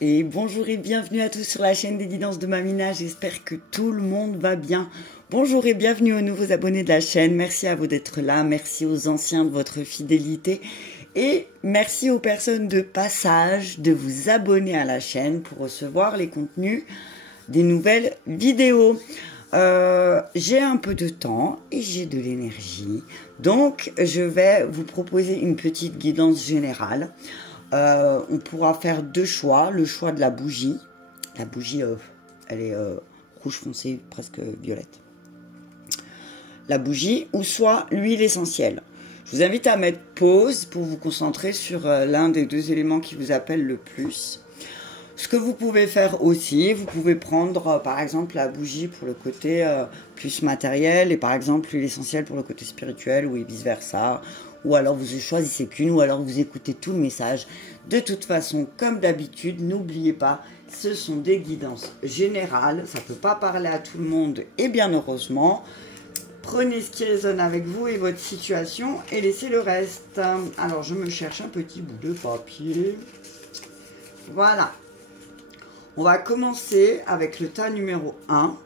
Et bonjour et bienvenue à tous sur la chaîne des guidances de Mamina, j'espère que tout le monde va bien. Bonjour et bienvenue aux nouveaux abonnés de la chaîne, merci à vous d'être là, merci aux anciens de votre fidélité et merci aux personnes de passage de vous abonner à la chaîne pour recevoir les contenus des nouvelles vidéos. J'ai un peu de temps et j'ai de l'énergie, donc je vais vous proposer une petite guidance générale. On pourra faire deux choix, le choix de la bougie. La bougie, elle est rouge foncé, presque violette. La bougie, ou soit l'huile essentielle. Je vous invite à mettre pause pour vous concentrer sur l'un des deux éléments qui vous appelle le plus. Ce que vous pouvez faire aussi, vous pouvez prendre par exemple la bougie pour le côté plus matériel et par exemple l'huile essentielle pour le côté spirituel ou vice versa. Ou alors vous choisissez qu'une, ou alors vous écoutez tout le message. De toute façon, comme d'habitude, n'oubliez pas, ce sont des guidances générales, ça ne peut pas parler à tout le monde, et bien heureusement. Prenez ce qui résonne avec vous et votre situation, et laissez le reste. Alors, je me cherche un petit bout de papier. Voilà. On va commencer avec le tas numéro 1.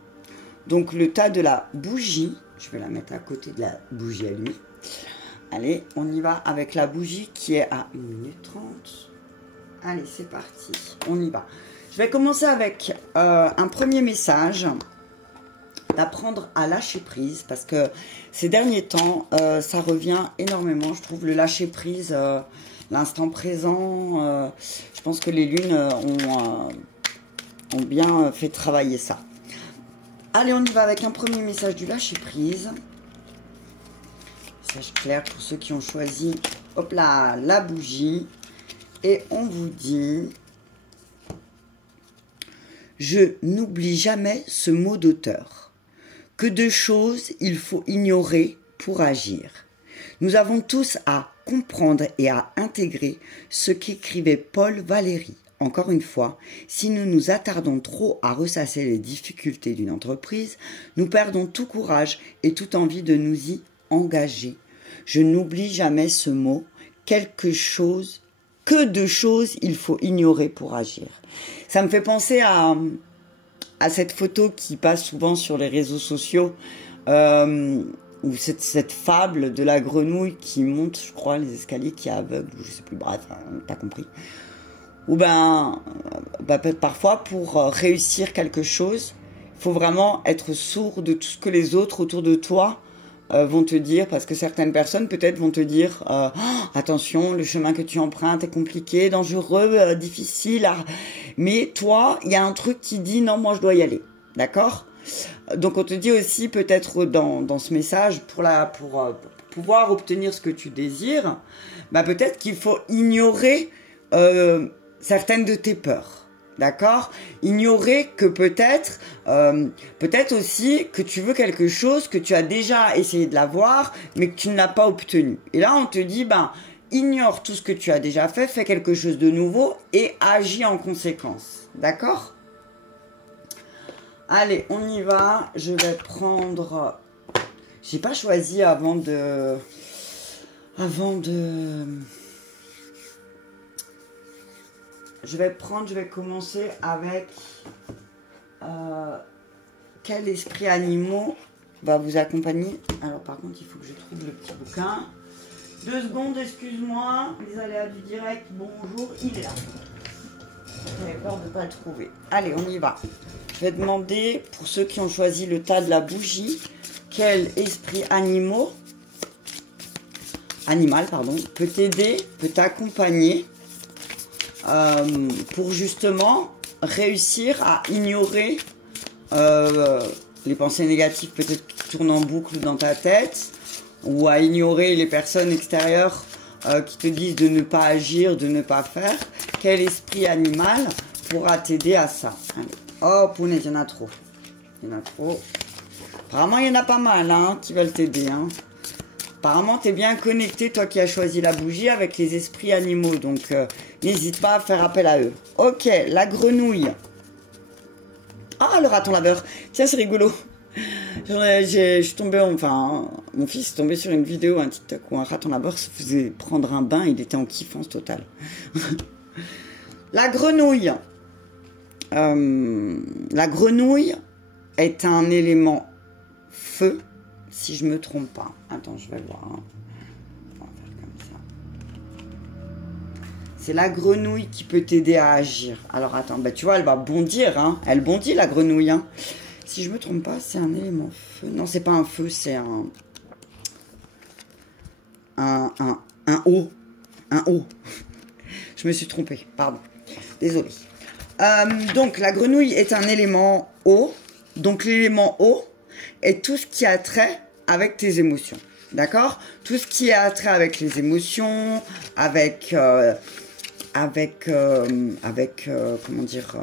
Donc, le tas de la bougie. Je vais la mettre à côté de la bougie à lui. Allez, on y va avec la bougie qui est à 1 minute 30. Allez, c'est parti, on y va. Je vais commencer avec un premier message d'apprendre à lâcher prise parce que ces derniers temps, ça revient énormément. Je trouve le lâcher prise, l'instant présent, je pense que les lunes ont bien fait travailler ça. Allez, on y va avec un premier message du lâcher prise. Message clair pour ceux qui ont choisi, hop là, la bougie. Et on vous dit, je n'oublie jamais ce mot d'auteur. Que de choses il faut ignorer pour agir. Nous avons tous à comprendre et à intégrer ce qu'écrivait Paul Valéry. Encore une fois, si nous nous attardons trop à ressasser les difficultés d'une entreprise, nous perdons tout courage et toute envie de nous y engager. Je n'oublie jamais ce mot, quelque chose, que de choses il faut ignorer pour agir. Ça me fait penser à cette photo qui passe souvent sur les réseaux sociaux, ou cette fable de la grenouille qui monte, je crois, les escaliers, qui est aveugle, ou je sais plus, bref, t'as compris. Ou peut-être parfois pour réussir quelque chose, il faut vraiment être sourd de tout ce que les autres autour de toi vont te dire, parce que certaines personnes peut-être vont te dire attention, le chemin que tu empruntes est compliqué, dangereux, difficile, mais toi, il y a un truc qui dit non, moi je dois y aller, d'accord? Donc on te dit aussi peut-être dans ce message, pour pouvoir obtenir ce que tu désires, peut-être qu'il faut ignorer certaines de tes peurs. D'accord? Ignorer que peut-être aussi que tu veux quelque chose que tu as déjà essayé de l'avoir, mais que tu ne l'as pas obtenu. Et là, on te dit, ignore tout ce que tu as déjà fait, fais quelque chose de nouveau et agis en conséquence. D'accord? Allez, on y va. Je vais prendre... J'ai pas choisi avant de... Je vais commencer avec quel esprit animaux va vous accompagner. Alors par contre, il faut que je trouve le petit bouquin. 2 secondes, excuse-moi. Les aléas du direct, bonjour, il est là. J'avais peur de ne pas le trouver. Allez, on y va. Je vais demander, pour ceux qui ont choisi le tas de la bougie, quel esprit animal, peut t'aider, peut t'accompagner pour justement réussir à ignorer les pensées négatives peut-être qui tournent en boucle dans ta tête, ou à ignorer les personnes extérieures qui te disent de ne pas agir, de ne pas faire. Quel esprit animal pourra t'aider à ça? Allez. Oh punaise, il y en a trop. Il y en a trop. Apparemment, il y en a pas mal qui veulent t'aider. Apparemment, tu es bien connecté, toi qui as choisi la bougie, avec les esprits animaux. Donc, n'hésite pas à faire appel à eux. Ok, la grenouille. Ah, le raton laveur. Tiens, c'est rigolo. Je suis tombée, mon fils est tombé sur une vidéo, un TikTok où un raton laveur se faisait prendre un bain. Il était en kiffance totale. La grenouille. la grenouille est un élément feu, si je me trompe pas. Attends, je vais voir. Hein. On va faire comme ça. C'est la grenouille qui peut t'aider à agir. Alors attends, bah, tu vois, elle va bondir. Hein. Elle bondit, la grenouille. Hein. Si je me trompe pas, c'est un élément feu. Non, c'est pas un feu, c'est un haut. Un haut. Je me suis trompée, pardon. Désolée. Donc, la grenouille est un élément eau. Donc, l'élément eau est tout ce qui a trait avec tes émotions. D'accord? Tout ce qui a trait avec les émotions, avec comment dire...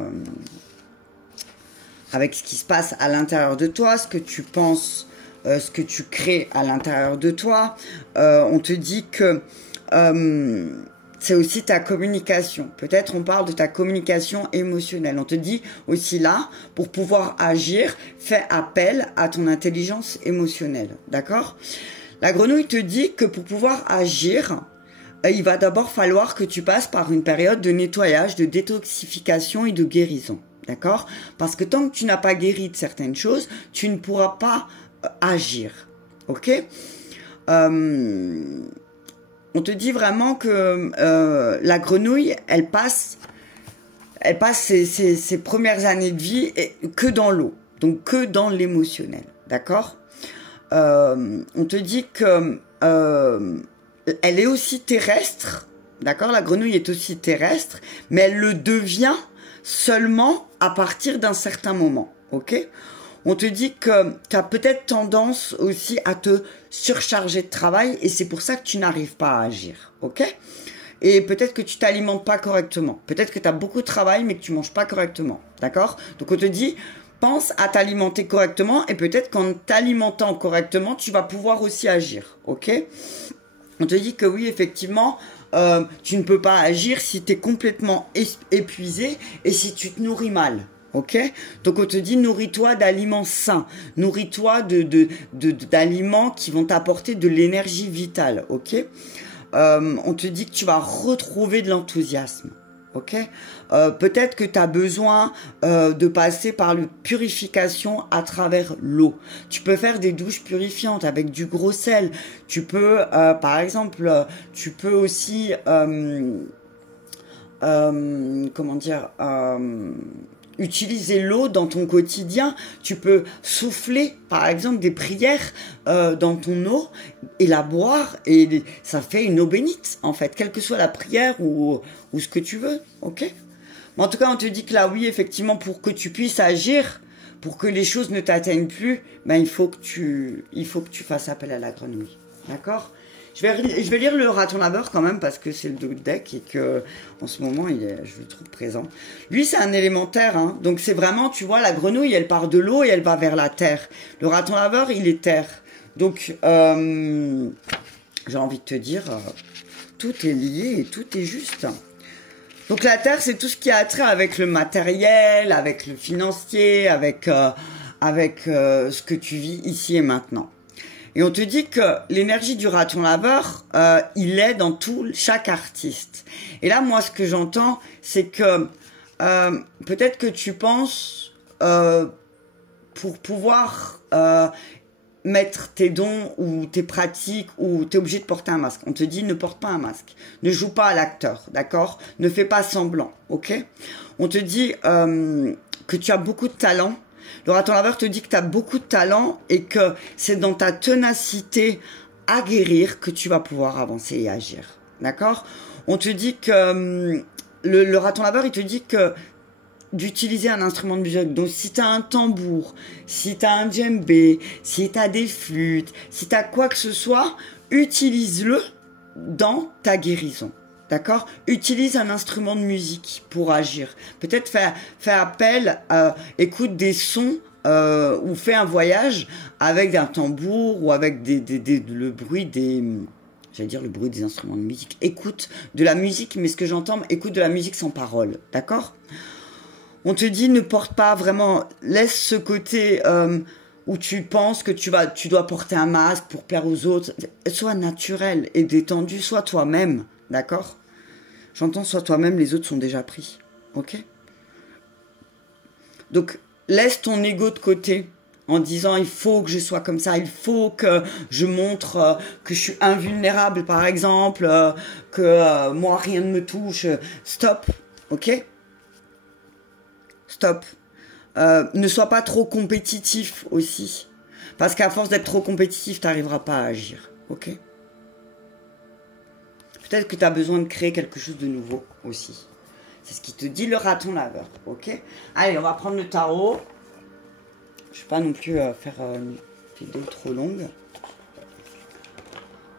avec ce qui se passe à l'intérieur de toi, ce que tu penses, ce que tu crées à l'intérieur de toi. On te dit que c'est aussi ta communication. Peut-être on parle de ta communication émotionnelle. On te dit aussi là, pour pouvoir agir, fais appel à ton intelligence émotionnelle. D'accord? La grenouille te dit que pour pouvoir agir, il va d'abord falloir que tu passes par une période de nettoyage, de détoxification et de guérison. D'accord? Parce que tant que tu n'as pas guéri de certaines choses, tu ne pourras pas agir. Ok? On te dit vraiment que la grenouille, elle passe ses premières années de vie que dans l'eau. Donc que dans l'émotionnel. D'accord? On te dit que elle est aussi terrestre. D'accord? La grenouille est aussi terrestre. Mais elle le devient seulement à partir d'un certain moment, ok? On te dit que tu as peut-être tendance aussi à te surcharger de travail et c'est pour ça que tu n'arrives pas à agir, ok? Et peut-être que tu t'alimentes pas correctement. Peut-être que tu as beaucoup de travail mais que tu manges pas correctement, d'accord? Donc on te dit, pense à t'alimenter correctement et peut-être qu'en t'alimentant correctement, tu vas pouvoir aussi agir, ok? On te dit que oui, effectivement... tu ne peux pas agir si tu es complètement épuisé et si tu te nourris mal. Ok? Donc on te dit nourris-toi d'aliments sains, nourris-toi d'aliments qui vont t'apporter de l'énergie vitale. Ok? On te dit que tu vas retrouver de l'enthousiasme. Ok? Peut-être que tu as besoin de passer par la purification à travers l'eau. Tu peux faire des douches purifiantes avec du gros sel. Tu peux, par exemple, tu peux aussi, comment dire, utiliser l'eau dans ton quotidien. Tu peux souffler, par exemple, des prières dans ton eau et la boire et ça fait une eau bénite, en fait, quelle que soit la prière ou ce que tu veux, ok? Mais en tout cas, on te dit que là, oui, effectivement, pour que tu puisses agir, pour que les choses ne t'atteignent plus, ben, il faut que tu fasses appel à la grenouille, d'accord? Je vais lire le raton laveur quand même parce que c'est le deck et que en ce moment je le trouve présent. Lui c'est un élémentaire, hein, donc c'est vraiment, tu vois, la grenouille elle part de l'eau et elle va vers la terre. Le raton laveur il est terre. Donc j'ai envie de te dire, tout est lié et tout est juste. Donc la terre c'est tout ce qui a trait avec le matériel, avec le financier, avec ce que tu vis ici et maintenant. Et on te dit que l'énergie du raton laveur, il est dans chaque artiste. Et là, moi, ce que j'entends, c'est que peut-être que tu penses, pour pouvoir mettre tes dons ou tes pratiques, ou tu es obligé de porter un masque. On te dit, ne porte pas un masque. Ne joue pas à l'acteur, d'accord? Ne fais pas semblant, ok? On te dit que tu as beaucoup de talent. Le raton laveur te dit que tu as beaucoup de talent et que c'est dans ta ténacité à guérir que tu vas pouvoir avancer et agir. D'accord? On te dit que le raton laveur, il te dit que d'utiliser un instrument de musique. Donc si tu as un tambour, si tu as un djembé, si tu as des flûtes, si tu as quoi que ce soit, utilise-le dans ta guérison. D'accord? Utilise un instrument de musique pour agir. Peut-être fais appel, écoute des sons ou fais un voyage avec un tambour ou avec le bruit des... J'allais dire le bruit des instruments de musique. Écoute de la musique, mais ce que j'entends, écoute de la musique sans parole. D'accord? On te dit ne porte pas vraiment... Laisse ce côté... où tu penses que tu dois porter un masque pour plaire aux autres. Sois naturel et détendu, sois toi-même. D'accord? J'entends, sois toi-même, les autres sont déjà pris. Ok? Donc, laisse ton ego de côté en disant il faut que je sois comme ça, il faut que je montre que je suis invulnérable, par exemple, que moi, rien ne me touche. Stop, ok? Stop. Ne sois pas trop compétitif aussi. Parce qu'à force d'être trop compétitif, tu n'arriveras pas à agir, ok? Peut-être que tu as besoin de créer quelque chose de nouveau aussi. C'est ce qui te dit le raton laveur, ok? Allez, on va prendre le tarot. Je ne vais pas non plus faire une vidéo trop longue.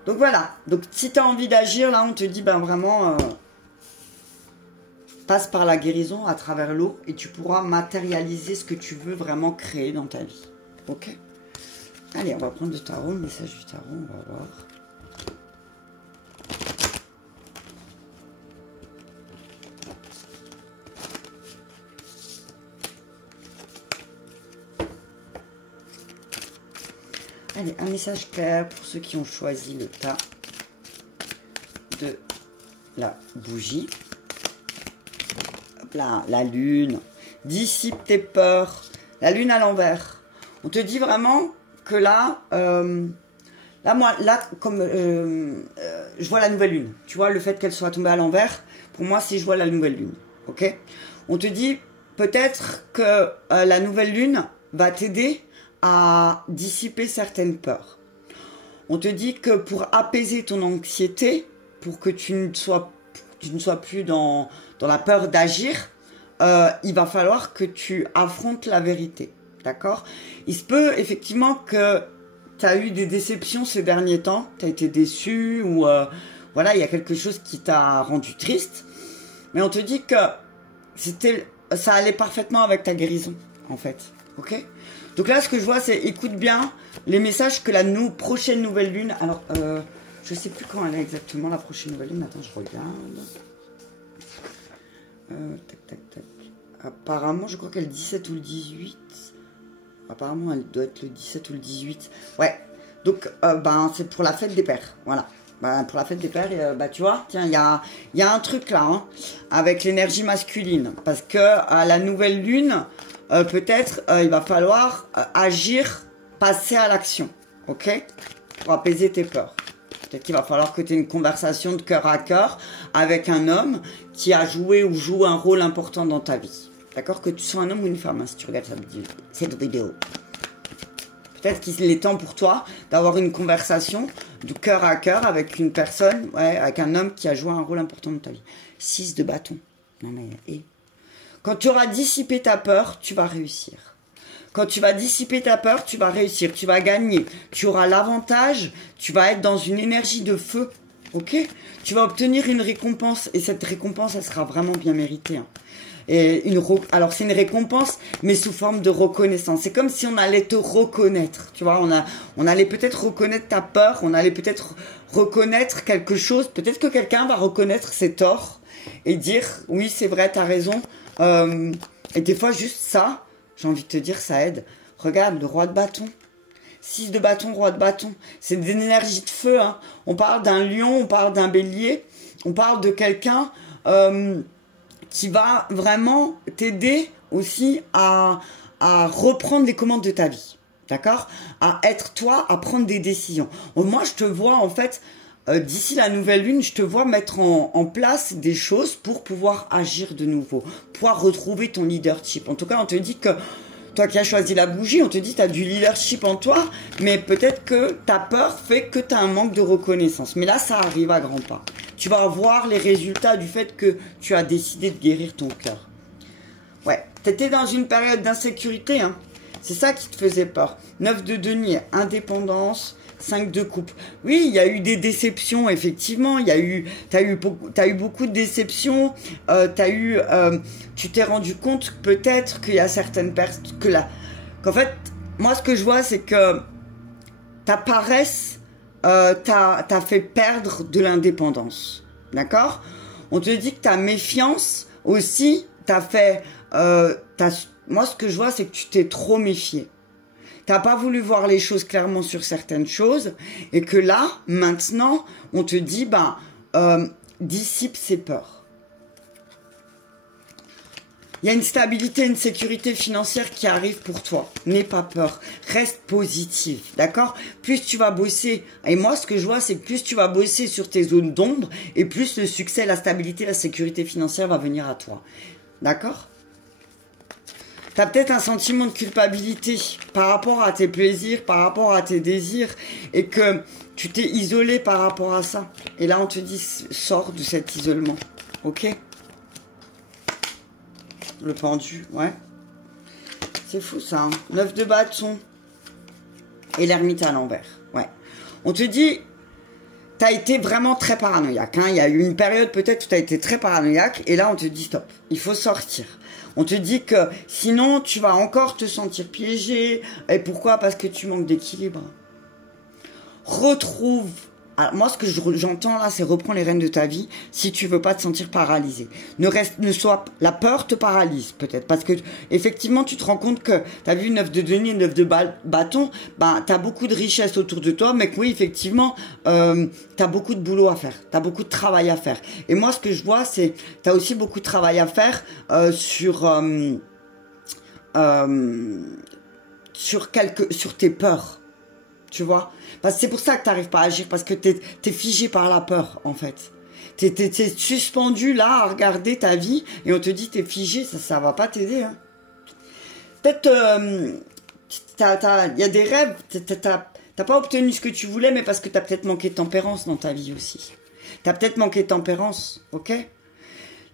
Donc voilà. Donc si tu as envie d'agir, là on te dit ben vraiment passe par la guérison à travers l'eau et tu pourras matérialiser ce que tu veux vraiment créer dans ta vie. Ok? Allez, on va prendre le tarot, le message du tarot, on va voir. Allez, un message clair pour ceux qui ont choisi le tas de la bougie. Hop là, la lune. Dissipe tes peurs. La lune à l'envers. On te dit vraiment que là, comme je vois la nouvelle lune. Tu vois, le fait qu'elle soit tombée à l'envers, pour moi, c'est je vois la nouvelle lune. Ok? On te dit peut-être que la nouvelle lune va t'aider à dissiper certaines peurs. On te dit que pour apaiser ton anxiété, pour que tu ne sois plus dans la peur d'agir, il va falloir que tu affrontes la vérité. D'accord? Il se peut effectivement que tu as eu des déceptions ces derniers temps, tu as été déçu ou voilà, il y a quelque chose qui t'a rendu triste. Mais on te dit que ça allait parfaitement avec ta guérison, en fait. Ok? Donc là, ce que je vois, c'est écoute bien les messages que la prochaine nouvelle lune. Alors, je sais plus quand elle est exactement la prochaine nouvelle lune. Attends, je regarde. Tac, tac, tac. Apparemment, je crois qu'elle est le 17 ou le 18. Apparemment, elle doit être le 17 ou le 18. Ouais. Donc, ben, c'est pour la fête des pères. Voilà. Ben, pour la fête des pères, bah, tu vois, tiens, il y a un truc là, hein, avec l'énergie masculine. Parce que à la nouvelle lune, peut-être il va falloir agir, passer à l'action, ok? Pour apaiser tes peurs. Peut-être qu'il va falloir que tu aies une conversation de cœur à cœur avec un homme qui a joué ou joue un rôle important dans ta vie. D'accord? Que tu sois un homme ou une femme, hein, si tu regardes cette vidéo. Peut-être qu'il est temps pour toi d'avoir une conversation de cœur à cœur avec une personne, ouais, avec un homme qui a joué un rôle important dans ta vie. 6 de bâton. Non mais, quand tu auras dissipé ta peur, tu vas réussir. Quand tu vas dissiper ta peur, tu vas réussir, tu vas gagner. Tu auras l'avantage, tu vas être dans une énergie de feu, ok? Tu vas obtenir une récompense et cette récompense, elle sera vraiment bien méritée. Hein. Alors c'est une récompense, mais sous forme de reconnaissance. C'est comme si on allait te reconnaître, tu vois. On allait peut-être reconnaître ta peur, on allait peut-être reconnaître quelque chose. Peut-être que quelqu'un va reconnaître ses torts et dire, oui, c'est vrai, t'as raison. Et des fois, juste ça, j'ai envie de te dire, ça aide. Regarde, le roi de bâton. 6 de bâton, roi de bâton. C'est des énergies de feu. Hein. On parle d'un lion, on parle d'un bélier. On parle de quelqu'un qui va vraiment t'aider aussi à reprendre les commandes de ta vie. D'accord? À être toi, à prendre des décisions. Moi, je te vois, en fait, d'ici la nouvelle lune, je te vois mettre en place des choses pour pouvoir agir de nouveau, pouvoir retrouver ton leadership. En tout cas, on te dit que toi qui as choisi la bougie, on te dit que tu as du leadership en toi, mais peut-être que ta peur fait que tu as un manque de reconnaissance. Mais là, ça arrive à grands pas. Tu vas voir les résultats du fait que tu as décidé de guérir ton cœur. Ouais, tu étais dans une période d'insécurité, hein. C'est ça qui te faisait peur. 9 de denier, indépendance, 5 de coupe. Oui, il y a eu des déceptions, effectivement. T'as eu beaucoup de déceptions. Tu t'es rendu compte peut-être qu'il y a certaines personnes qu'en fait, moi ce que je vois, c'est que ta paresse t'a fait perdre de l'indépendance. D'accord? On te dit que ta méfiance aussi t'a fait. Moi, ce que je vois, c'est que tu t'es trop méfié. T'as pas voulu voir les choses clairement sur certaines choses et que là, maintenant, on te dit, dissipe ses peurs. Il y a une stabilité, une sécurité financière qui arrive pour toi. N'aie pas peur. Reste positif, d'accord? Plus tu vas bosser, et moi ce que je vois, c'est que plus tu vas bosser sur tes zones d'ombre, et plus le succès, la stabilité, la sécurité financière va venir à toi. D'accord? Tu as peut-être un sentiment de culpabilité par rapport à tes plaisirs, par rapport à tes désirs, et que tu t'es isolé par rapport à ça. Et là, on te dit, sors de cet isolement. Ok? Le pendu, ouais. C'est fou ça, hein. 9 de bâton. Et l'ermite à l'envers, ouais. On te dit, tu as été vraiment très paranoïaque. Hein. Il y a eu une période peut-être où tu as été très paranoïaque. Et là, on te dit, stop, il faut sortir. On te dit que sinon, tu vas encore te sentir piégé. Et pourquoi? Parce que tu manques d'équilibre. Retrouve... Alors, moi, ce que j'entends là, c'est reprends les rênes de ta vie si tu veux pas te sentir paralysé. Ne sois... La peur te paralyse peut-être parce que effectivement, tu te rends compte que tu as vu 9 de denier, 9 de bâton, ben, tu as beaucoup de richesses autour de toi, mais que oui, effectivement, tu as beaucoup de boulot à faire, tu as beaucoup de travail à faire. Et moi, ce que je vois, c'est tu as aussi beaucoup de travail à faire sur tes peurs. Tu vois? Parce que c'est pour ça que tu n'arrives pas à agir, parce que tu es figé par la peur, en fait. Tu es suspendu là à regarder ta vie et on te dit tu es figé, ça va pas t'aider. Hein. Peut-être, il y a des rêves, t'as pas obtenu ce que tu voulais, mais parce que tu as peut-être manqué de tempérance dans ta vie aussi. Tu as peut-être manqué de tempérance, ok?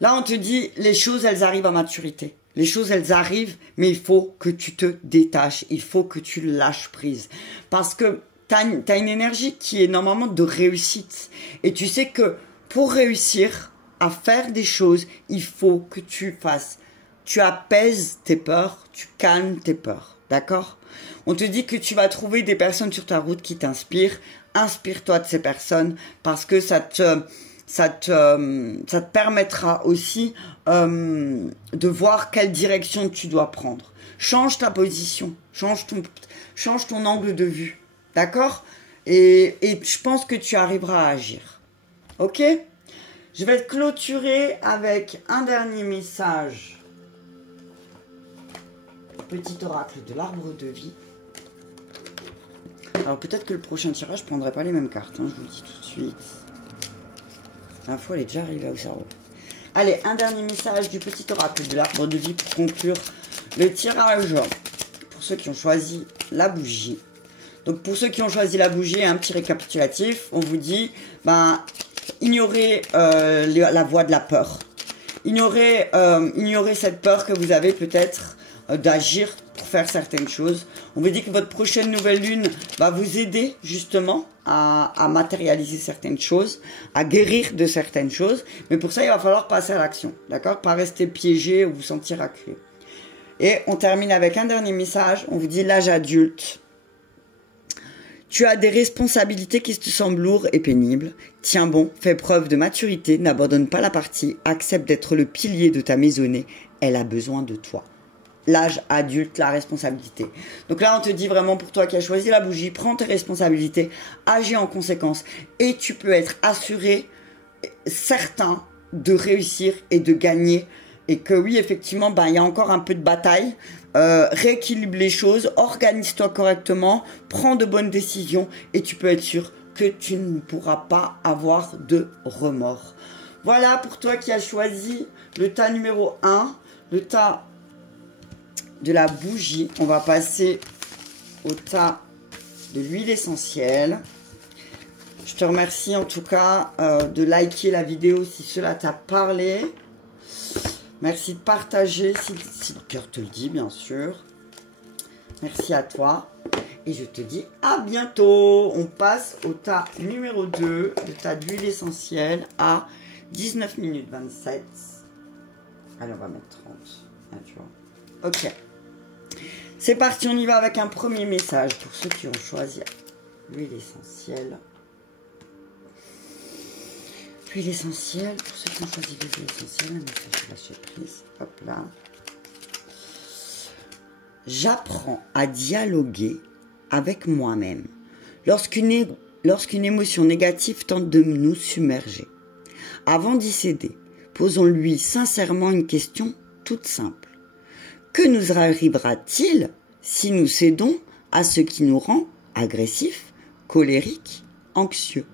Là, on te dit, les choses, elles arrivent à maturité. Les choses, elles arrivent, mais il faut que tu te détaches. Il faut que tu lâches prise. Parce que tu as une énergie qui est normalement de réussite. Et tu sais que pour réussir à faire des choses, il faut que tu apaises tes peurs, tu calmes tes peurs. D'accord? On te dit que tu vas trouver des personnes sur ta route qui t'inspirent. Inspire-toi de ces personnes parce que ça te permettra aussi de voir quelle direction tu dois prendre. Change ta position, change ton angle de vue, d'accord? Et je pense que tu arriveras à agir, ok? Je vais te clôturer avec un dernier message. Petit oracle de l'arbre de vie. Alors peut-être que le prochain tirage, je ne prendrai pas les mêmes cartes, hein, je vous le dis tout de suite. L'info, elle est déjà arrivée au cerveau. Allez, un dernier message du petit oracle de l'arbre de vie pour conclure le tirage. Pour ceux qui ont choisi la bougie. Donc, pour ceux qui ont choisi la bougie, un petit récapitulatif. On vous dit, ben, ignorez la voix de la peur. Ignorez cette peur que vous avez peut-être d'agir pour faire certaines choses. On vous dit que votre prochaine nouvelle lune va vous aider justement à matérialiser certaines choses, à guérir de certaines choses. Mais pour ça, il va falloir passer à l'action, d'accord? Pas rester piégé ou vous sentir acculé. Et on termine avec un dernier message. On vous dit l'âge adulte. Tu as des responsabilités qui te semblent lourdes et pénibles. Tiens bon, fais preuve de maturité, n'abandonne pas la partie, accepte d'être le pilier de ta maisonnée. Elle a besoin de toi. L'âge adulte, la responsabilité. Donc là, on te dit vraiment pour toi qui as choisi la bougie, prends tes responsabilités, agis en conséquence. Et tu peux être assuré, certain de réussir et de gagner. Et que oui, effectivement, ben, il y a encore un peu de bataille. Rééquilibre les choses, organise-toi correctement, prends de bonnes décisions et tu peux être sûr que tu ne pourras pas avoir de remords. Voilà pour toi qui as choisi le tas numéro 1, le tas de la bougie. On va passer au tas de l'huile essentielle. Je te remercie en tout cas de liker la vidéo si cela t'a parlé. Merci de partager si le cœur te le dit, bien sûr. Merci à toi. Et je te dis à bientôt. On passe au tas numéro 2, le tas d'huile essentielle à 19 minutes 27. Allez, on va mettre 30. Ah, tu vois. Ok. C'est parti, on y va avec un premier message pour ceux qui ont choisi l'huile essentielle. L'huile essentielle, pour ceux qui ont choisi l'huile essentielle, un message de lâcher prise. Hop là. J'apprends à dialoguer avec moi-même lorsqu'une émotion négative tente de nous submerger. Avant d'y céder, posons-lui sincèrement une question toute simple. Que nous arrivera-t-il si nous cédons à ce qui nous rend agressifs, colériques, anxieux?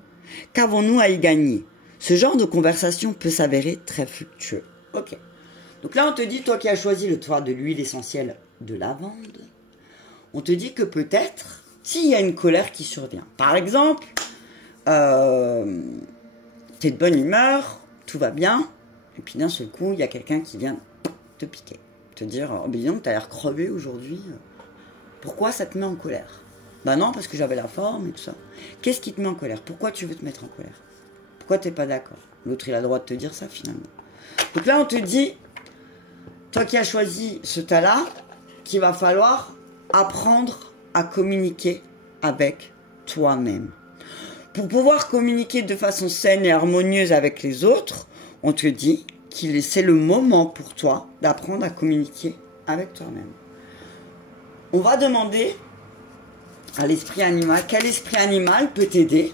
Qu'avons-nous à y gagner? Ce genre de conversation peut s'avérer très fructueux. Ok. Donc là, on te dit, toi qui as choisi le toit de l'huile essentielle de lavande, on te dit que peut-être, s'il y a une colère qui survient, par exemple, tu es de bonne humeur, tout va bien, et puis d'un seul coup, il y a quelqu'un qui vient te piquer, te dire, oh, ben dis donc, t'as l'air crevé aujourd'hui, pourquoi ça te met en colère? Ben non, parce que j'avais la forme et tout ça. Qu'est-ce qui te met en colère? Pourquoi tu veux te mettre en colère? Pourquoi t'es pas d'accord? L'autre, il a le droit de te dire ça, finalement. Donc là, on te dit, toi qui as choisi ce tas-là, qu'il va falloir apprendre à communiquer avec toi-même. Pour pouvoir communiquer de façon saine et harmonieuse avec les autres, on te dit qu'il c'est le moment pour toi d'apprendre à communiquer avec toi-même. On va demander à l'esprit animal, quel esprit animal peut t'aider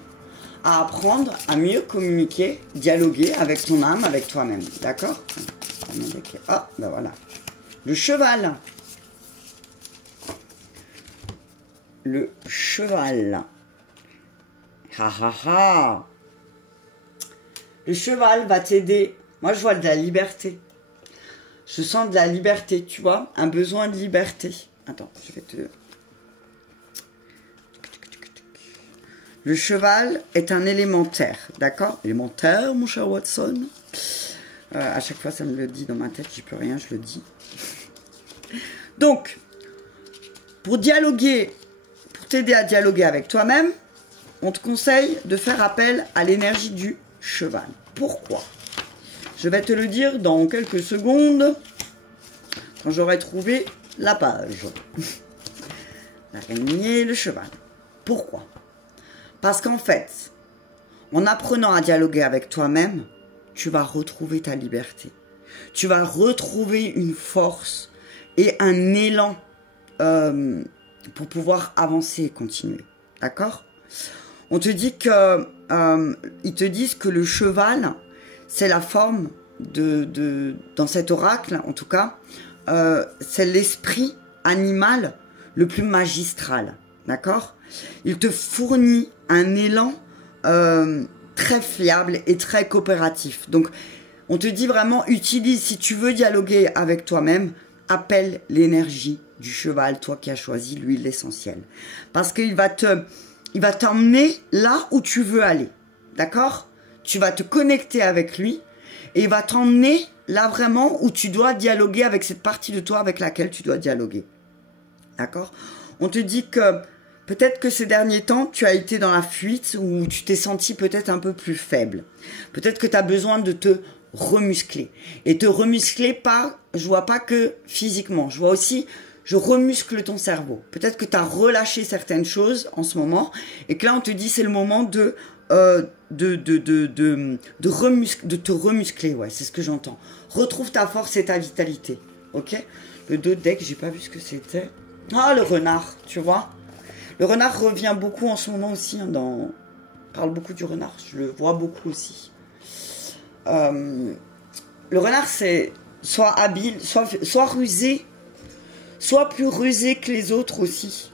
à apprendre à mieux communiquer, dialoguer avec ton âme, avec toi-même. D'accord? Ah, ben voilà. Le cheval. Le cheval. Ha ha ha. Le cheval va t'aider. Moi, je vois de la liberté. Je sens de la liberté, tu vois, un besoin de liberté. Attends, je vais te... Le cheval est un élémentaire, d'accord? Élémentaire, mon cher Watson. À chaque fois, ça me le dit dans ma tête, j'y peux rien, je le dis. Donc, pour dialoguer, pour t'aider à dialoguer avec toi-même, on te conseille de faire appel à l'énergie du cheval. Pourquoi? Je vais te le dire dans quelques secondes, quand j'aurai trouvé la page. L'araignée, le cheval. Pourquoi? Parce qu'en fait, en apprenant à dialoguer avec toi-même, tu vas retrouver ta liberté. Tu vas retrouver une force et un élan pour pouvoir avancer et continuer. D'accord? On te dit que, ils te disent que le cheval, c'est la forme dans cet oracle, en tout cas, c'est l'esprit animal le plus magistral. D'accord? Il te fournit un élan très fiable et très coopératif. Donc, on te dit vraiment, utilise, si tu veux dialoguer avec toi-même, appelle l'énergie du cheval, toi qui as choisi l'huile essentielle. Parce qu'il va t'emmener là où tu veux aller. D'accord? Tu vas te connecter avec lui et il va t'emmener là vraiment où tu dois dialoguer avec cette partie de toi avec laquelle tu dois dialoguer. D'accord? On te dit que peut-être que ces derniers temps, tu as été dans la fuite ou tu t'es senti peut-être un peu plus faible. Peut-être que tu as besoin de te remuscler. Et te remuscler pas, je vois pas que physiquement, je vois aussi, je remuscle ton cerveau. Peut-être que tu as relâché certaines choses en ce moment et que là on te dit c'est le moment de te remuscler, ouais, c'est ce que j'entends. Retrouve ta force et ta vitalité, ok? Le dos de deck, j'ai pas vu ce que c'était. Ah, le renard, tu vois? Le renard revient beaucoup en ce moment aussi, hein, on parle beaucoup du renard, je le vois beaucoup aussi. Le renard, c'est soit habile, soit rusé, soit plus rusé que les autres aussi.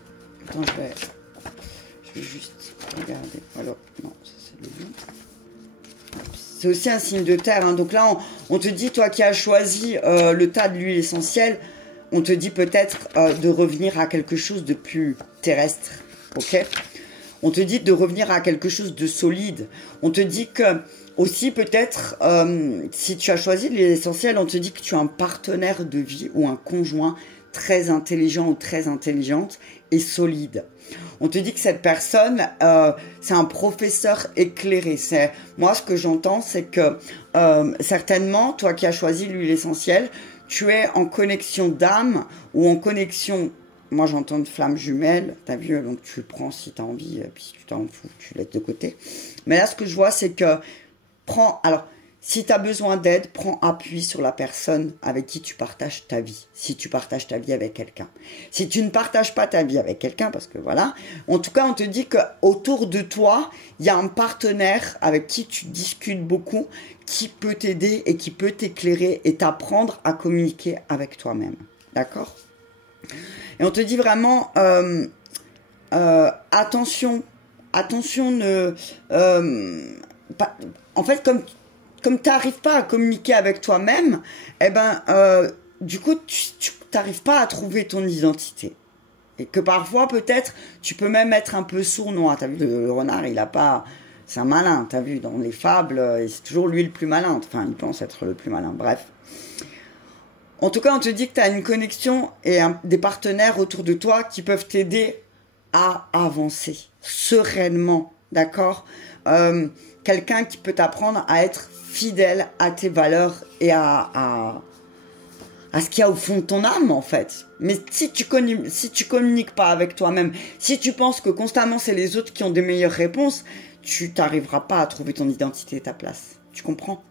Attends, je vais juste regarder. Alors, non, ça c'est le lion. C'est aussi un signe de terre, hein. Donc là, on te dit, toi qui as choisi le tas de l'huile essentielle, on te dit peut-être de revenir à quelque chose de plus terrestre, ok? On te dit de revenir à quelque chose de solide. On te dit que, aussi peut-être, si tu as choisi l'huile essentielle, on te dit que tu as un partenaire de vie ou un conjoint très intelligent ou très intelligente et solide. On te dit que cette personne, c'est un professeur éclairé. Moi, ce que j'entends, c'est que certainement, toi qui as choisi l'huile essentielle, tu es en connexion d'âme ou en connexion, moi j'entends de flamme jumelle, t'as vu, donc tu le prends si tu as envie, puis si tu t'en fous, tu laisses de côté. Mais là, ce que je vois, c'est que alors, Si tu as besoin d'aide, prends appui sur la personne avec qui tu partages ta vie. Si tu partages ta vie avec quelqu'un. Si tu ne partages pas ta vie avec quelqu'un, parce que voilà, en tout cas, on te dit qu'autour de toi, il y a un partenaire avec qui tu discutes beaucoup, qui peut t'aider et qui peut t'éclairer et t'apprendre à communiquer avec toi-même. D'accord? Et on te dit vraiment, attention, en fait, comme tu n'arrives pas à communiquer avec toi-même, eh ben, du coup, tu n'arrives pas à trouver ton identité. Et que parfois, peut-être, tu peux même être un peu sournois. Tu as vu, le renard, il a pas... C'est un malin, tu as vu, dans les fables, c'est toujours lui le plus malin. Enfin, il pense être le plus malin, bref. En tout cas, on te dit que tu as une connexion et des partenaires autour de toi qui peuvent t'aider à avancer sereinement, d'accord? Quelqu'un qui peut t'apprendre à être fidèle à tes valeurs et à ce qu'il y a au fond de ton âme, en fait. Mais si tu communiques pas avec toi-même, si tu penses que constamment c'est les autres qui ont des meilleures réponses, tu n'arriveras pas à trouver ton identité et ta place. Tu comprends?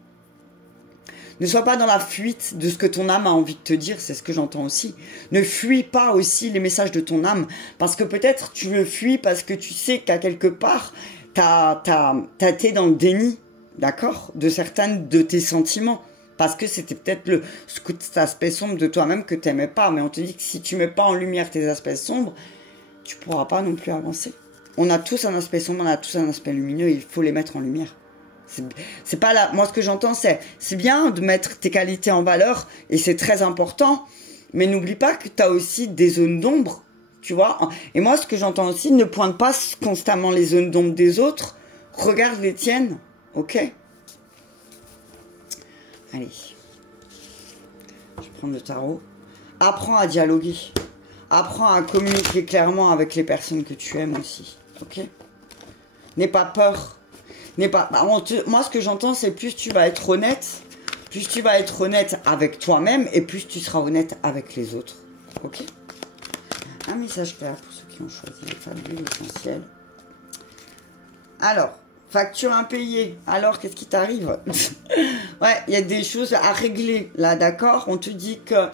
Ne sois pas dans la fuite de ce que ton âme a envie de te dire, c'est ce que j'entends aussi. Ne fuis pas aussi les messages de ton âme, parce que peut-être tu le fuis parce que tu sais qu'à quelque part, t'as été dans le déni, d'accord, de certains de tes sentiments. Parce que c'était peut-être cet aspect sombre de toi-même que tu n'aimais pas. Mais on te dit que si tu mets pas en lumière tes aspects sombres, tu pourras pas non plus avancer. On a tous un aspect sombre, on a tous un aspect lumineux, il faut les mettre en lumière. C'est pas là. Moi, ce que j'entends, c'est bien de mettre tes qualités en valeur, et c'est très important, mais n'oublie pas que tu as aussi des zones d'ombre, tu vois. Et moi, ce que j'entends aussi, ne pointe pas constamment les zones d'ombre des autres, regarde les tiennes, ok? Allez, je vais prendre le tarot. Apprends à dialoguer. Apprends à communiquer clairement avec les personnes que tu aimes aussi, ok? N'aie pas peur. Moi, ce que j'entends, c'est plus tu vas être honnête, avec toi-même et plus tu seras honnête avec les autres. Ok? Un message clair pour ceux qui ont choisi les femmes de l'essentiel. Alors, facture impayée. Alors, qu'est-ce qui t'arrive? Ouais, il y a des choses à régler là, d'accord? On te dit que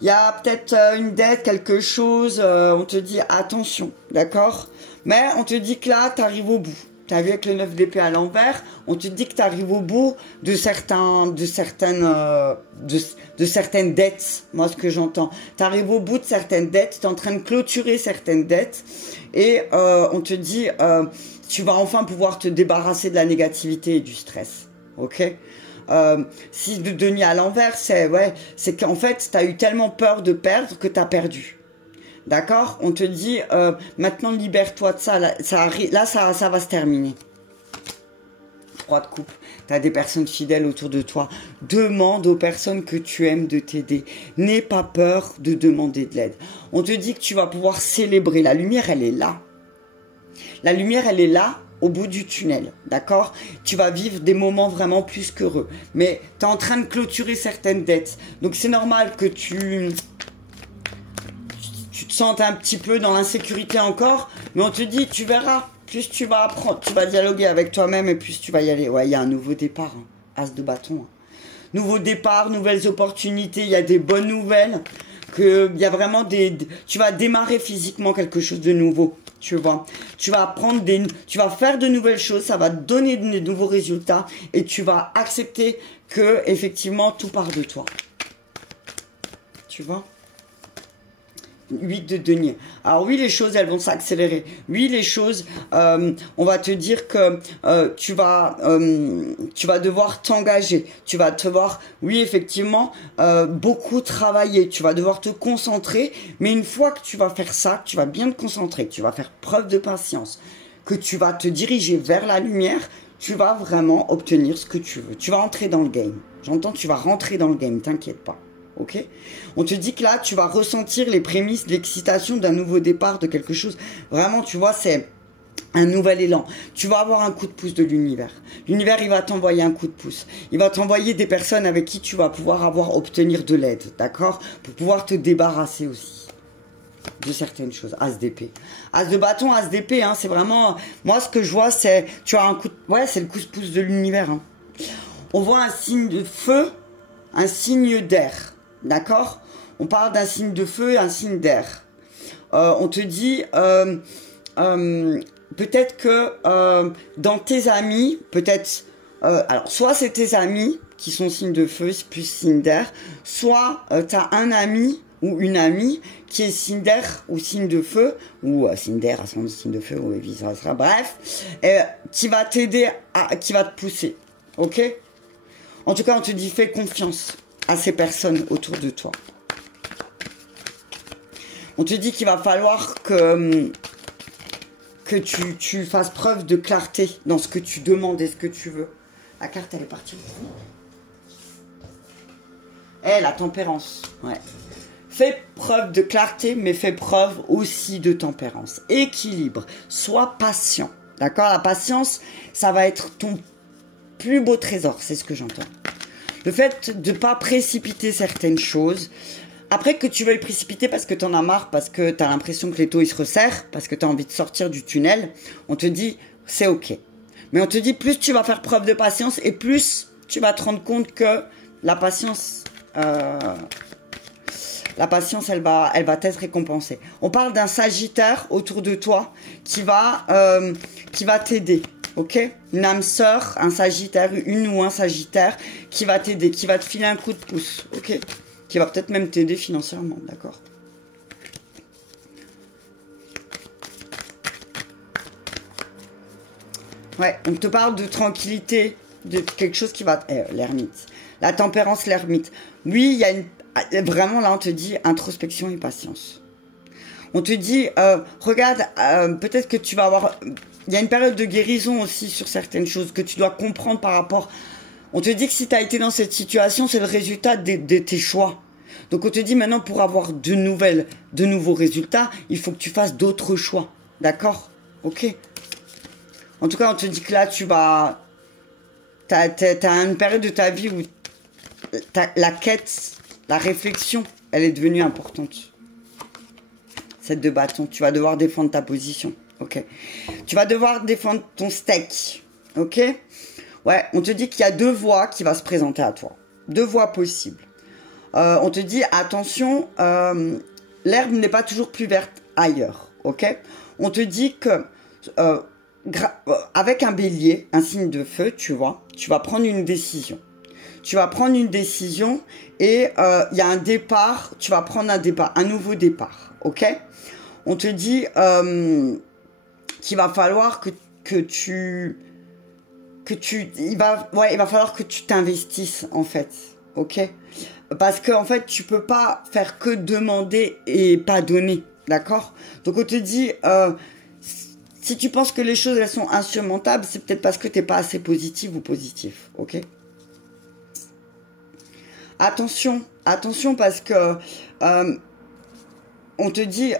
il y a peut-être une dette, quelque chose. On te dit attention, d'accord? Mais on te dit que là, tu arrives au bout. Tu as vu avec le 9 d'épée à l'envers, on te dit que tu arrives au bout de certaines dettes. Moi, ce que j'entends. Tu arrives au bout de certaines dettes, tu es en train de clôturer certaines dettes. Et on te dit, tu vas enfin pouvoir te débarrasser de la négativité et du stress. Ok? Si le denier à l'envers, c'est qu'en fait, tu as eu tellement peur de perdre que tu as perdu. D'accord? On te dit, maintenant libère-toi de ça, ça va se terminer. 3 de coupe. Tu as des personnes fidèles autour de toi. Demande aux personnes que tu aimes de t'aider. N'aie pas peur de demander de l'aide. On te dit que tu vas pouvoir célébrer. La lumière, elle est là. La lumière, elle est là, au bout du tunnel. D'accord? Tu vas vivre des moments vraiment plus qu'heureux. Mais tu es en train de clôturer certaines dettes. Donc c'est normal que tu te sentes un petit peu dans l'insécurité encore, mais on te dit, tu verras, plus tu vas apprendre, tu vas dialoguer avec toi-même et plus tu vas y aller. Ouais, il y a un nouveau départ, hein. As de bâton. Hein. Nouveau départ, nouvelles opportunités, il y a des bonnes nouvelles, il y a vraiment tu vas démarrer physiquement quelque chose de nouveau, tu vois. Tu vas apprendre tu vas faire de nouvelles choses, ça va te donner de nouveaux résultats et tu vas accepter que, effectivement, tout part de toi. Tu vois? 8 de denier. Alors oui, les choses, elles vont s'accélérer. Oui, les choses, on va te dire que tu vas devoir t'engager. Tu vas devoir, oui, effectivement, beaucoup travailler. Tu vas devoir te concentrer. Mais une fois que tu vas faire ça, tu vas bien te concentrer, que tu vas faire preuve de patience, que tu vas te diriger vers la lumière, tu vas vraiment obtenir ce que tu veux. Tu vas entrer dans le game. J'entends, tu vas rentrer dans le game, t'inquiète pas. Ok? On te dit que là, tu vas ressentir les prémices de l'excitation d'un nouveau départ, de quelque chose. Vraiment, tu vois, c'est un nouvel élan. Tu vas avoir un coup de pouce de l'univers. L'univers, il va t'envoyer un coup de pouce. Il va t'envoyer des personnes avec qui tu vas pouvoir obtenir de l'aide, d'accord? Pour pouvoir te débarrasser aussi de certaines choses. As d'épée. As de bâton, as d'épée, hein, c'est vraiment... Moi, ce que je vois, c'est... Tu as un coup de... Ouais, c'est le coup de pouce de l'univers, hein. On voit un signe de feu, un signe d'air. D'accord? On parle d'un signe de feu et un signe d'air. On te dit, peut-être que dans tes amis, peut-être, alors soit c'est tes amis qui sont signes de feu, c'est plus signe d'air, soit tu as un ami ou une amie qui est signe d'air ou signe de feu, ou signe d'air, signe de feu, ou vice versa, bref, qui va t'aider, qui va te pousser, ok? En tout cas, on te dit, fais confiance à ces personnes autour de toi. On te dit qu'il va falloir que tu fasses preuve de clarté dans ce que tu demandes et ce que tu veux. La carte, elle est partie. La tempérance. Ouais. Fais preuve de clarté, mais fais preuve aussi de tempérance. Équilibre. Sois patient. D'accord? La patience, ça va être ton plus beau trésor. C'est ce que j'entends. Le fait de ne pas précipiter certaines choses. Après que tu veuilles précipiter parce que tu en as marre, parce que tu as l'impression que l'étau il se resserre, parce que tu as envie de sortir du tunnel, on te dit c'est ok. Mais on te dit plus tu vas faire preuve de patience et plus tu vas te rendre compte que la patience elle va être récompensée. On parle d'un Sagittaire autour de toi qui va t'aider. Ok? Une âme sœur, un Sagittaire, une ou un Sagittaire qui va t'aider, qui va te filer un coup de pouce. Ok? Qui va peut-être même t'aider financièrement, d'accord? Ouais, on te parle de tranquillité, de quelque chose qui va... l'ermite. La tempérance, l'ermite. Oui, il y a une... Vraiment, là, on te dit introspection et patience. On te dit, regarde, peut-être que tu vas avoir... Il y a une période de guérison aussi sur certaines choses que tu dois comprendre par rapport... On te dit que si tu as été dans cette situation, c'est le résultat de tes choix. Donc on te dit maintenant pour avoir de nouveaux résultats, il faut que tu fasses d'autres choix. D'accord? Ok? En tout cas, on te dit que là, t'as une période de ta vie où la quête, la réflexion, elle est devenue importante. Cette de bâton, tu vas devoir défendre ta position. Ok? Tu vas devoir défendre ton steak. Ok? Ouais, on te dit qu'il y a 2 voies qui vont se présenter à toi. 2 voies possibles. On te dit, attention, l'herbe n'est pas toujours plus verte ailleurs. Ok? On te dit que, avec un bélier, un signe de feu, tu vois, tu vas prendre une décision. Tu vas prendre une décision et il y a un départ, tu vas prendre un nouveau départ. Ok? On te dit qu'il va falloir il va falloir que tu t'investisses en fait, ok? Parce que en fait tu peux pas faire que demander et pas donner, d'accord? Donc on te dit si tu penses que les choses elles sont insurmontables, c'est peut-être parce que t'es pas assez positive ou positif, ok? Attention parce que on te dit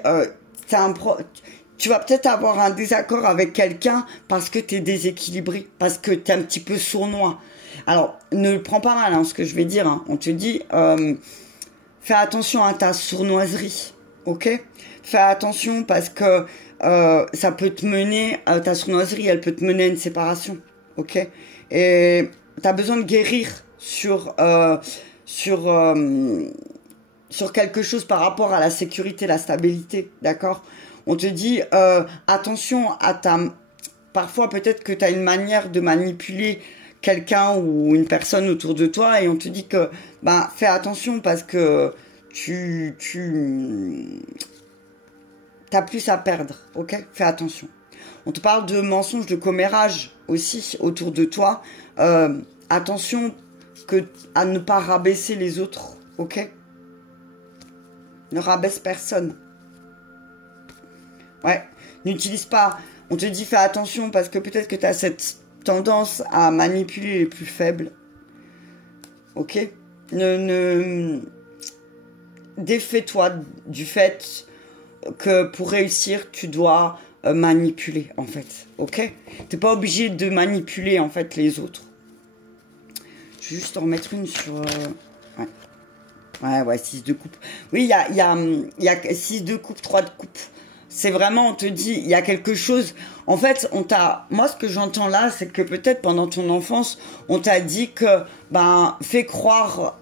tu vas peut-être avoir un désaccord avec quelqu'un parce que tu es déséquilibré, parce que tu es un petit peu sournois. Alors, ne le prends pas mal, hein, ce que je vais dire. Hein. On te dit, fais attention à ta sournoiserie, ok? Fais attention parce que ça peut te mener, ta sournoiserie, elle peut te mener à une séparation, ok? Et tu as besoin de guérir sur quelque chose par rapport à la sécurité, la stabilité, d'accord? On te dit, attention à parfois, peut-être que tu as une manière de manipuler quelqu'un ou une personne autour de toi et on te dit que, fais attention parce que tu as plus à perdre, ok? Fais attention. On te parle de mensonges, de commérage aussi autour de toi. Attention à ne pas rabaisser les autres, ok? Ne rabaisse personne. Ouais, n'utilise pas. On te dit fais attention parce que peut-être que tu as cette tendance à manipuler les plus faibles. Ok? Défais-toi du fait que pour réussir, tu dois manipuler en fait. Ok? T'es pas obligé de manipuler en fait les autres. Je vais juste en remettre une sur. Ouais, 6 de coupe. Oui, il y a 6 de coupe, 3 de coupe. c'est vraiment, on te dit, il y a quelque chose. En fait, moi, ce que j'entends là, c'est que peut-être pendant ton enfance, on t'a dit que, ben, fais croire.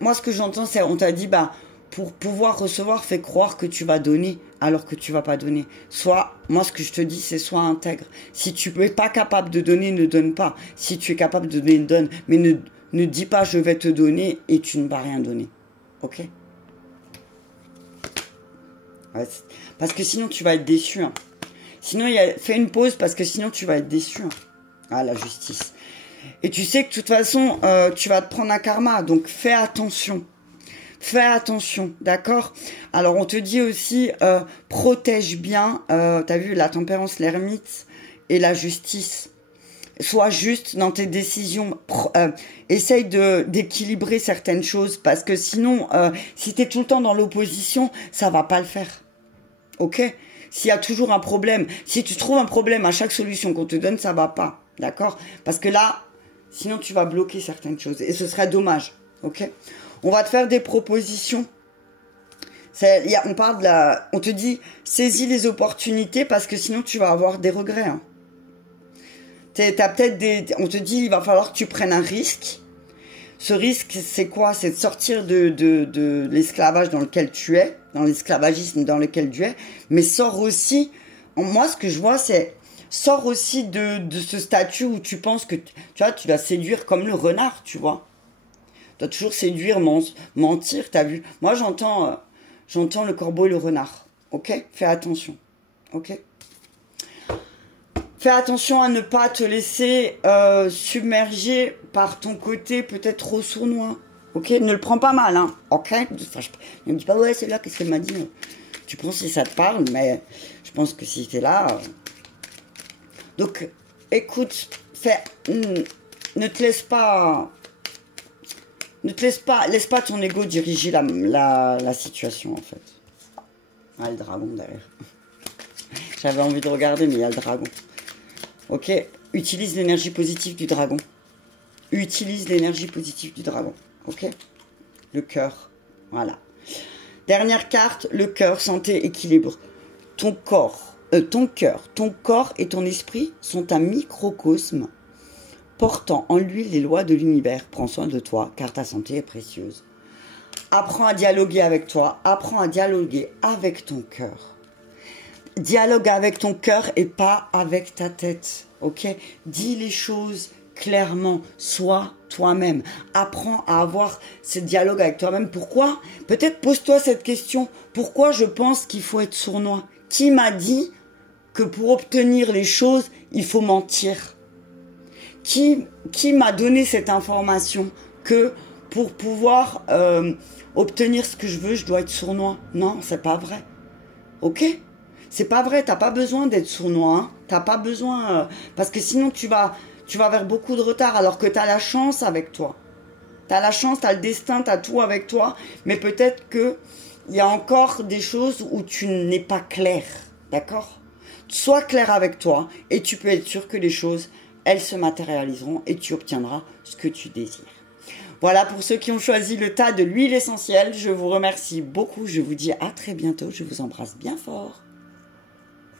Moi, ce que j'entends, c'est, on t'a dit, ben, pour pouvoir recevoir, fais croire que tu vas donner, alors que tu vas pas donner. Moi, ce que je te dis, c'est sois intègre. Si tu n'es pas capable de donner, ne donne pas. Si tu es capable de donner, donne. Mais ne dis pas, je vais te donner et tu ne vas rien donner. Ok? Ouais, parce que sinon, tu vas être déçu. Hein. Sinon, fais une pause parce que sinon, tu vas être déçu. Hein. Ah, la justice. Et tu sais que de toute façon, tu vas te prendre un karma. Donc, fais attention. Fais attention, d'accord? Alors, on te dit aussi, protège bien, t'as vu, la tempérance, l'ermite et la justice. Sois juste dans tes décisions. Essaye d'équilibrer certaines choses parce que sinon, si tu es tout le temps dans l'opposition, ça va pas le faire. Ok? S'il y a toujours un problème, si tu trouves un problème à chaque solution qu'on te donne, ça va pas. D'accord? Parce que là, sinon tu vas bloquer certaines choses et ce serait dommage. Ok? On va te faire des propositions. On te dit, saisis les opportunités parce que sinon tu vas avoir des regrets. Hein. On te dit, il va falloir que tu prennes un risque. Ce risque, c'est quoi? C'est de sortir de l'esclavage dans lequel tu es, dans l'esclavagisme dans lequel tu es, mais sors aussi, moi ce que je vois, c'est, sors aussi de ce statut où tu penses que, tu vois, tu dois séduire comme le renard, tu vois. Tu dois toujours séduire, mentir, t'as vu? Moi, j'entends le corbeau et le renard, ok? Fais attention, ok? Fais attention à ne pas te laisser submerger par ton côté peut-être trop sournois. Ok? Ne le prends pas mal, hein? Ok? Ne me dis pas, ouais, c'est là, qu'est-ce qu'elle m'a dit? Tu penses si ça te parle, mais je pense que si t'es là... Donc, écoute, ne te laisse pas... Laisse pas ton ego diriger la situation, en fait. Ah, le dragon, derrière. J'avais envie de regarder, mais il y a le dragon. Ok, utilise l'énergie positive du dragon. Utilise l'énergie positive du dragon. Ok, le cœur. Voilà. Dernière carte, le cœur, santé, équilibre. Ton cœur, ton corps et ton esprit sont un microcosme portant en lui les lois de l'univers. Prends soin de toi, car ta santé est précieuse. Apprends à dialoguer avec toi. Apprends à dialoguer avec ton cœur. Dialogue avec ton cœur et pas avec ta tête, ok? Dis les choses clairement, sois toi-même. Apprends à avoir ce dialogue avec toi-même. Pourquoi? Peut-être pose-toi cette question. Pourquoi je pense qu'il faut être sournois? Qui m'a dit que pour obtenir les choses, il faut mentir? Qui m'a donné cette information que pour pouvoir obtenir ce que je veux, je dois être sournois? Non, c'est pas vrai. Ok? C'est pas vrai, t'as pas besoin d'être sournois, hein. T'as pas besoin... parce que sinon tu vas vers beaucoup de retard alors que t'as la chance avec toi. T'as la chance, t'as le destin, t'as tout avec toi, mais peut-être que il y a encore des choses où tu n'es pas clair, d'accord? Sois clair avec toi et tu peux être sûr que les choses, elles se matérialiseront et tu obtiendras ce que tu désires. Voilà pour ceux qui ont choisi le tas de l'huile essentielle. Je vous remercie beaucoup, je vous dis à très bientôt, je vous embrasse bien fort.